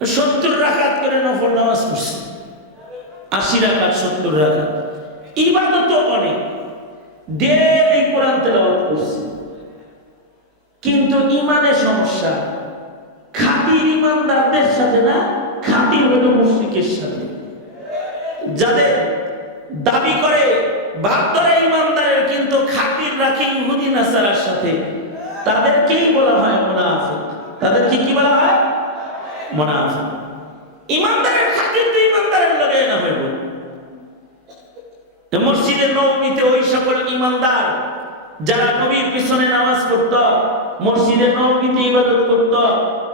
70 রাকাত করে নফল নামাজ পড়ছে, 80 রাকাত 70 রাকাত, ইবাদত অনেক, ডেইলি কোরআন তেলাওয়াত করছে, কিন্তু ইমানের সমস্যা। খাঁটির ইমানদারদের সাথে না, খাঁটি হলো মুশরিকের সাথে। যাদের দাবি করে বাপ ধরে ইমানদারের, কিন্তু খাঁটির রাখে ইহুদি নাসারার সাথে, তাদেরকেই বলা হয় মুনাফিক। তাদেরকে কি বলা হয়? মুনাফিক। ইমানদারের খাঁটির তো ইমানদারের লগে না হইব। মসজিদে নববীতে ওই সকল ইমানদার যারা নবীর পিছনে নামাজ পড়ত, মসজিদে নববীতে ইবাদত করত,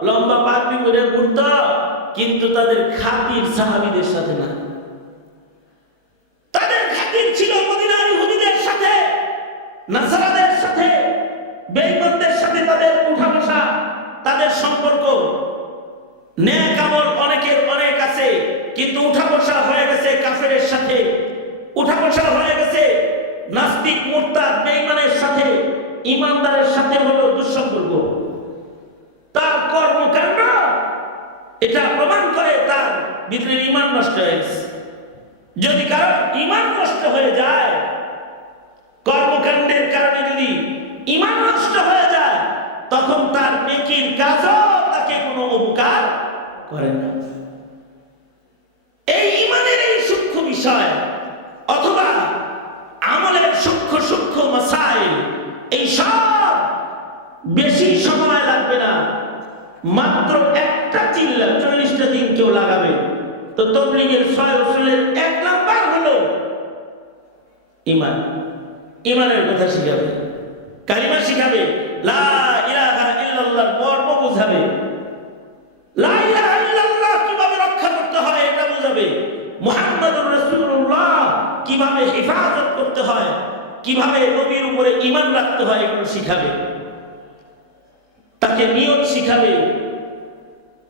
লম্বা পাগড়ি পরে ঘুরত, কিন্তু তাদের খাতির সাহাবীদের সাথে না। তাদের খাতির ছিল মদিনার ইহুদিদের সাথে, নাসারাদের সাথে, বেঈমানদের সাথে তাদের উঠা বসা, তাদের সম্পর্ক। নেক আমল অনেকের অনেক আছে, কিন্তু উঠা বসা হয়ে গেছে কাফেরের সাথে, উঠা বসা হয়ে গেছে নাস্তিক মুরতাদ বেঈমানের সাথে। ইমানদারের সাথে হলো দুঃসম্পর্ক। তার কর্মকাণ্ড এটা প্রমাণ করে তার ভিতরে ঈমান নষ্ট হয়ে গেছে। যদি কারো ঈমান নষ্ট হয়ে যায়, কর্মকাণ্ডের কারণে যদি ঈমান নষ্ট হয়ে যায়, তখন তার নেকির কাজও তাকে কোনো উপকার করে না। এই ঈমানের এই সূক্ষ্ম বিষয় অথবা আমলের সূক্ষ্ম সূক্ষ্ম মাসাইল, এই সব বেশি সময় লাগবে না। মাত্র একটা চিল্লা 40টা দিন কেউ লাগাবে, তো তাবলীগের 6 উসুলের 1 নাম্বার হলো ঈমান। ঈমানের কথা শিখাবে, কালিমা শিখাবে, লা ইলাহা ইল্লাল্লাহর মর্ম বোঝাবে, লা ইলাহা ইল্লাল্লাহ কিভাবে রক্ষা করতে হয় এটা বোঝাবে, মুহাম্মাদুর রাসূলুল্লাহ কিভাবে হেফাজত করতে হয়, কিভাবে নবীর উপরে ঈমান রাখতে হয় এগুলো শিখাবে। তাকে নিয়ত শিখাবে,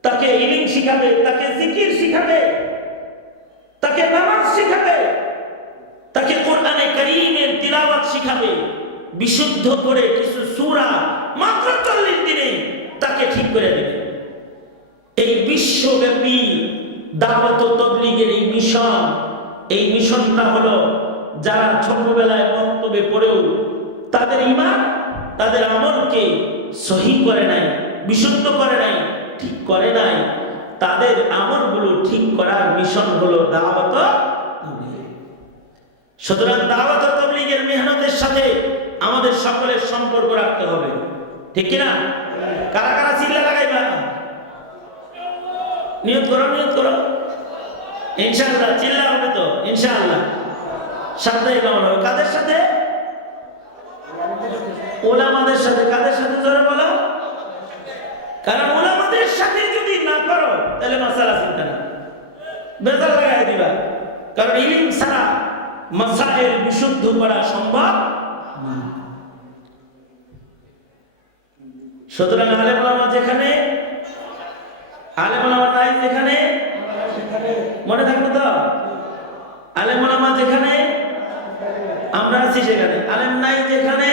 তাকে ইলম শিখাবে, তাকে জিকির শিখাবে, তাকে নামাজ শিখাবে, তাকে কোরআনে কারীমের তিলাওয়াত শিখাবে, বিশুদ্ধ করে কিছু সূরা মাত্র 40 দিনে তাকে ঠিক করে দেবে। এই বিশ্বব্যাপী দাওয়াত ও তাবলীগের এই মিশন, এই মিশনটা হলো যারা ছোটবেলায় বক্তব্যে পড়েও তাদের ঈমান, তাদের আমলকে সহি করে নাই, বিশুদ্ধ করে নাই, ঠিক করে নাই, তাদের আমলগুলো ঠিক করার মিশন হলো দাওয়াত ও তাবলীগ। সুতরাং দাওয়াত ও তাবলীগের মেহনতের সাথে আমাদের সকলের সম্পর্ক রাখতে হবে, ঠিক কিনা? কারা কারা চিল্লা লাগাইবা? নিয়ত করো, নিয়ত করো, ইনশাআল্লাহ চিল্লা হবে তো, ইনশাআল্লাহ সাপ্তাহিক আমল হবে। কাদের সাথে? উলামাদের সাথে। কাদের সাথে? জোরে বলো। কারণ উলামাদের সাথে যদি না করো তাহলে মাসালা চিন্তা না, বেজার লাগাই দিবা। কারণ ইলম ছাড়া মাসাইল বিশুদ্ধ করা সম্ভব না। সুতরাং আলেম ওলামা যেখানে, আলেম ওলামা নাই যেখানে, মনে থাকবে তো? আলেম ওলামা যেখানে আমরা আছি সেখানে, আলেম নাই যেখানে।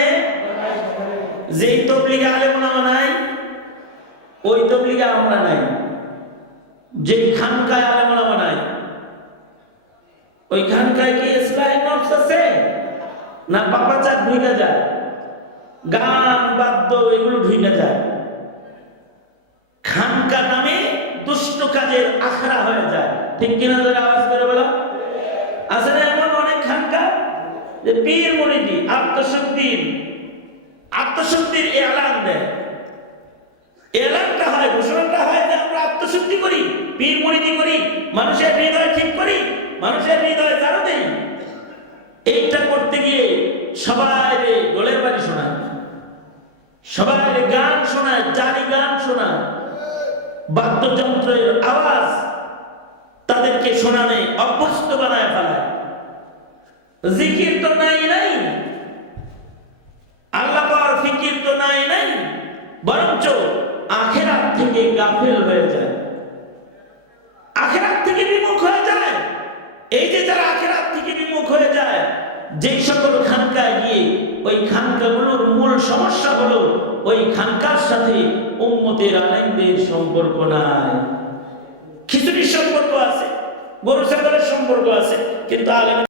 যেই তাবলীগে আলেম ওলামা নাই, ওই তাবলীগে আমরা নাই। যে খানকায় আলেম ওলামা নাই, ওই খানকায় কি ইসলাহি নফস আছে? না পাপাচার ঢুকে যায়, গান বাদ্য এগুলো ঢুকে যায়। খানকা নামে দুষ্ট কাজের আখড়া হয়ে যায়, ঠিক কিনা? ধরে আওয়াজ করে বলো। আছে না এমন অনেক খানকা যে পীর মুরিদি আত্মশুদ্ধির এলান দেয়। এলানটা হয়, ঘোষণাটা হয় যে আমরা আত্মশুদ্ধি করি, পীর মুরিদি করি, মানুষের হৃদয় ঠিক করি, মানুষের হৃদয় জানো দেই। এইটা করতে গিয়ে সবাই গোলের বাড়ি শোনায়, সবাই গান শোনায়, জারি গান শোনায়, বাদ্যযন্ত্রের আওয়াজ তাদেরকে শোনানে অভ্যস্ত বানায় ফেলায়। জিকির তো নাই, আল্লাহ পাওয়ার ফিকির তো নাই, বরঞ্চ আখিরাত থেকে গাফিল হয়ে যায়, আখিরাত থেকে বিমুখ হয়ে যায়। এই যে যারা আখিরাত থেকে বিমুখ হয়ে যায়, যেই সকল খানকায় গিয়ে, ওই খানকাগুলোর মূল সমস্যা হলো ওই খানকার সাথে উম্মতের আলেমদের সম্পর্ক নাই। গরু ছাগলের সম্পর্ক আছে, কিন্তু আলেম